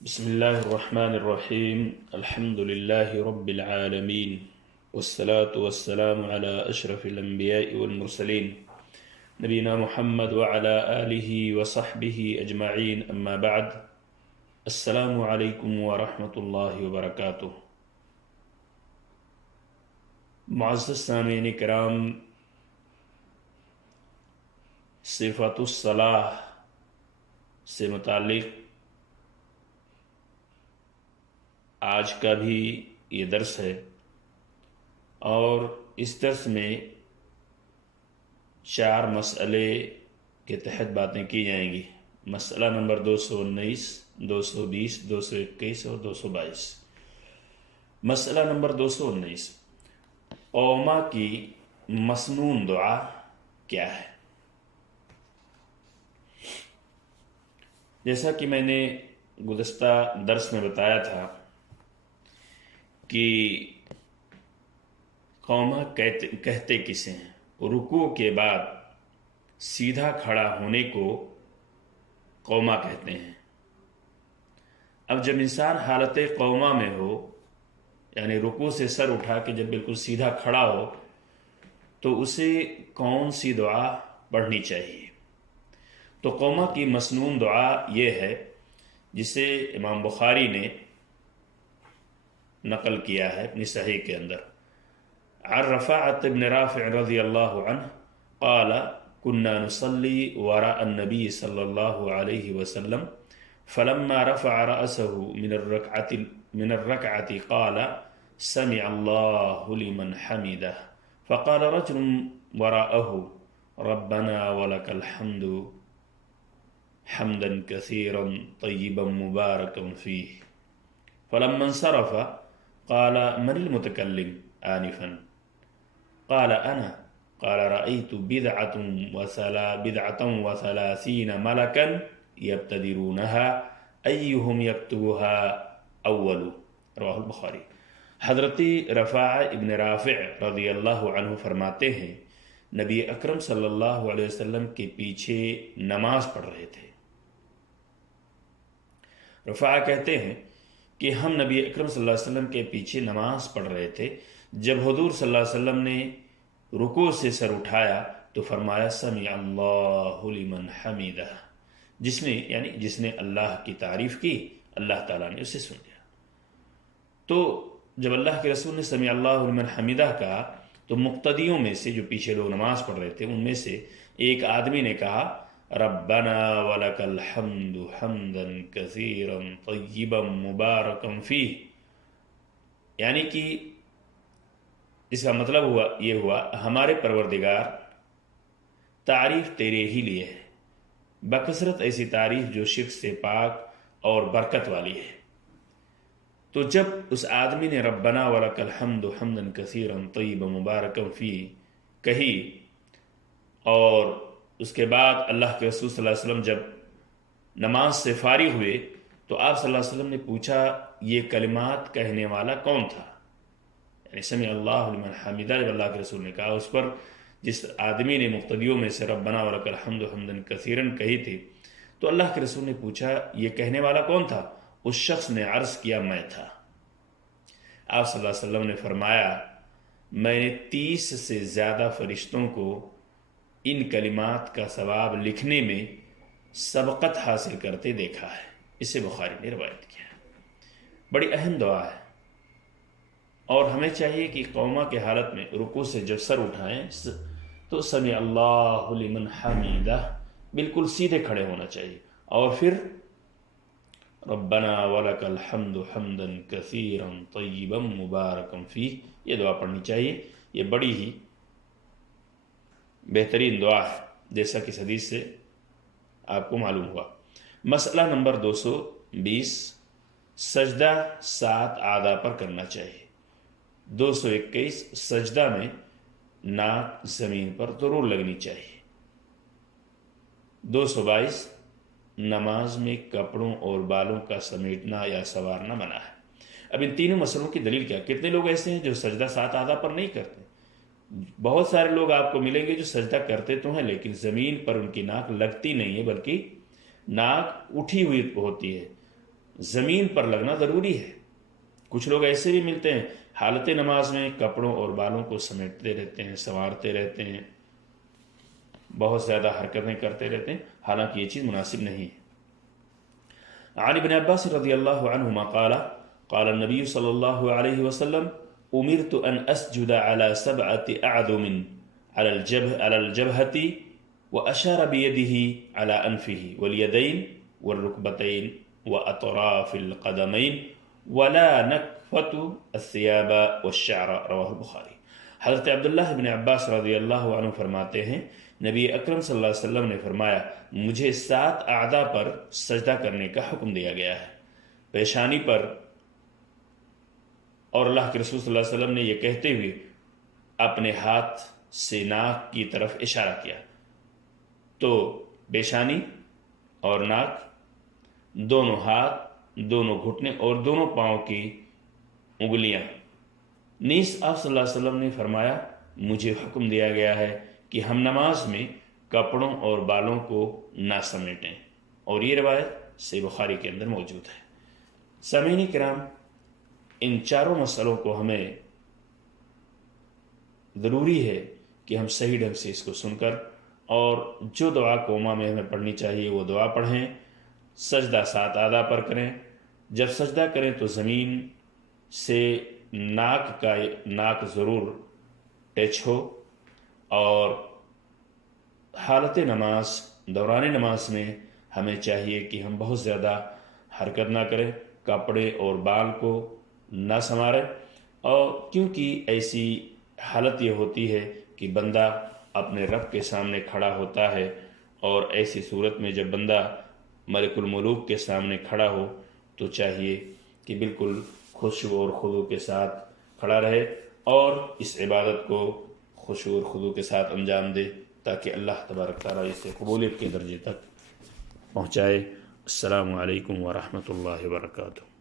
بسم الله الرحمن الرحيم. الحمد لله رب العالمين، والصلاة والسلام على أشرف الأنبياء والمرسلين نبينا محمد وعلى آله وصحبه أجمعين، أما بعد. السلام عليكم ورحمة الله وبركاته. معزز سامعین کرام، صفات الصلاح سے متعلق آج کا بھی یہ درس ہے، اور اس درس میں 4 مسئلے کے تحت باتیں کی جائیں گی۔ مسئلہ نمبر 219، 220، 221 اور 222۔ مسئلہ نمبر 219، قوما کی مسنون دعا کیا ہے؟ جیسا کہ میں نے گزشتہ درس میں بتایا تھا کہ قوما کہتے کسے ہیں؟ رکوع کے بعد سیدھا کھڑا ہونے کو قوما کہتے ہیں۔ اب جب انسان حالت قوما میں ہو، یعنی رکوع سے سر اٹھا کے جب بالکل سیدھا کھڑا ہو، تو اسے کون سی دعا پڑھنی چاہیے؟ تو قوما کی مسنون دعا یہ ہے جسے امام بخاری نے نقل کیا ہے اپنی صحیح کے اندر۔ عن رفاعة بن رافع رضی اللہ عنہ قال كنا نصلي وراء النبي صلی اللہ علیہ وسلم فلما رفع رأسه من الركعة قال سمع الله لمن حمده فقال رجل وراءه ربنا ولك الحمد حمدا كثيرا طيبا مباركا فيه فلما انصرف قال من المتكلم آنفا؟ قال أنا. قال رأيت بدعة وثلاثين ملكا يبتدرونها أيهم يكتبها أول. رواہ البخاری۔ حضرت رفاع ابن رافع رضی اللہ عنہ فرماتے ہیں نبی اکرم صلی اللہ علیہ وسلم کے پیچھے نماز پڑھ رہے تھے۔ رفاع کہتے ہیں کہ ہم نبی اکرم صلی اللہ علیہ وسلم کے پیچھے نماز پڑھ رہے تھے، جب حضور صلی اللہ علیہ وسلم نے رکوع سے سر اٹھایا تو فرمایا سمع اللہ لمن حمدہ، جس نے اللہ کی تعریف کی، اللہ تعالیٰ نے اسے سن لیا۔ تو جب اللہ کے رسول نے سمع اللہ لمن حمدہ کہا تو مقتدیوں میں سے، جو پیچھے لوگ نماز پڑھ رہے تھے، ان میں سے ایک آدمی نے کہا ربنا ولک الحمد حمدا کثیرا طیبا مبارکا فیہ، یعنی کہ اس کا مطلب یہ ہوا ہمارے پروردگار تعریف تیرے ہی لیے ہے، بکثرت ایسی تعریف جو شرک سے پاک اور برکت والی ہے۔ تو جب اس آدمی نے ربنا ولک الحمد حمدا کثیرا طیبا مبارکا فیہ کہی، اور اس کے بعد اللہ کے رسول صلی اللہ علیہ وسلم جب نماز سے فارغ ہوئے تو آپ صلی اللہ علیہ وسلم نے پوچھا یہ کلمات کہنے والا کون تھا؟ یعنی سمع اللہ لمن حمدہ جب اللہ کے رسول نے کہا، اس پر جس آدمی نے مقتدیوں میں سے ربنا ولک الحمد حمدا کثیرا کہی تھی، تو اللہ کے رسول نے پوچھا یہ کہنے والا کون تھا؟ اس شخص نے عرض کیا میں تھا۔ آپ صلی اللہ علیہ وسلم نے فرمایا میں نے 30 سے زیادہ فرشتوں کو ان کلمات کا ثواب لکھنے میں سبقت حاصل کرتے دیکھا ہے۔ اسے بخاری نے روایت کیا ہے۔ بڑی اہم دعا ہے، اور ہمیں چاہیے کہ قوما کے حالت میں رکوع سے جب سر اٹھائیں تو سمع اللہ لمن حمدہ بالکل سیدھے کھڑے ہونا چاہیے، اور پھر ربنا ولک الحمد حمدا کثیرا طیبا مبارکا فیہ، یہ دعا پڑھنی چاہیے۔ یہ بڑی ہی بہترین دعا ہے، جیسا کہ اس حدیث سے آپ کو معلوم ہوا۔ مسئلہ نمبر 220، سجدہ 7 اعضاء پر کرنا چاہیے۔ 221، سجدہ میں ناک زمین پر ضرور لگنی چاہیے۔ 222، نماز میں کپڑوں اور بالوں کا سمیٹنا یا سنوارنا منع ہے۔ اب ان تینوں مسئلوں کی دلیل کیا؟ کتنے لوگ ایسے ہیں جو سجدہ 7 اعضاء پر نہیں کرتے؟ بہت سارے لوگ آپ کو ملیں گے جو سجدہ کرتے تو ہیں لیکن زمین پر ان کی ناک لگتی نہیں ہے، بلکہ ناک اٹھی ہوئی ہوتی ہے، زمین پر لگنا ضروری ہے۔ کچھ لوگ ایسے بھی ملتے ہیں حالت نماز میں کپڑوں اور بالوں کو سمیٹتے رہتے ہیں، سنوارتے رہتے ہیں، بہت زیادہ حرکتیں کرتے رہتے ہیں، حالانکہ یہ چیز مناسب نہیں ہے۔ عن ابن عباس رضی اللہ عنہما قال قال النبی صلی اللہ علیہ وسلم امرت ان اسجد على 7 اعظم على الجبهة واشار بيده على انفه واليدين والركبتين واطراف القدمين ولا نكفت الثياب والشعر رواہ البخاری۔ حضرت عبداللہ بن عباس رضی اللہ عنہ فرماتے ہیں نبی اکرم صلی اللہ علیہ وسلم نے فرمایا مجھے 7 اعضاء پر سجدہ کرنے کا حکم دیا گیا ہے، پیشانی پر، اور اللہ کے رسول صلی اللہ علیہ وسلم نے یہ کہتے ہوئے اپنے ہاتھ سے ناک کی طرف اشارہ کیا، تو پیشانی اور ناک، دونوں ہاتھ، دونوں گھٹنے اور دونوں پاؤں کی انگلیاں۔ نیز آپ صلی اللہ علیہ وسلم نے فرمایا مجھے حکم دیا گیا ہے کہ ہم نماز میں کپڑوں اور بالوں کو نہ سمیٹیں، اور یہ روایت صحیح بخاری کے اندر موجود ہے۔ سامعین کرام، ان چاروں مسئلوں کو ہمیں ضروری ہے کہ ہم صحیح ڈھنگ سے اس کو سن کر، اور جو دعا قوما میں ہمیں پڑھنی چاہیے وہ دعا پڑھیں، سجدہ 7 اعضاء پر کریں۔ جب سجدہ کریں تو زمین سے ناک ضرور ٹچ ہو، اور حالت نماز، دوران نماز میں ہمیں چاہیے کہ ہم بہت زیادہ حرکت نہ کریں، کپڑے اور بال کو نہ سنواریں، اور کیونکہ ایسی حالت یہ ہوتی ہے کہ بندہ اپنے رب کے سامنے کھڑا ہوتا ہے، اور ایسی صورت میں جب بندہ ملک الملوک کے سامنے کھڑا ہو تو چاہیے کہ بالکل خشوع اور خضوع کے ساتھ کھڑا رہے، اور اس عبادت کو خشوع اور خضوع کے ساتھ انجام دے، تاکہ اللہ تبارک تعالیٰ اسے قبولیت کے درجے تک پہنچائے۔ السلام علیکم ورحمۃ اللہ وبرکاتہ۔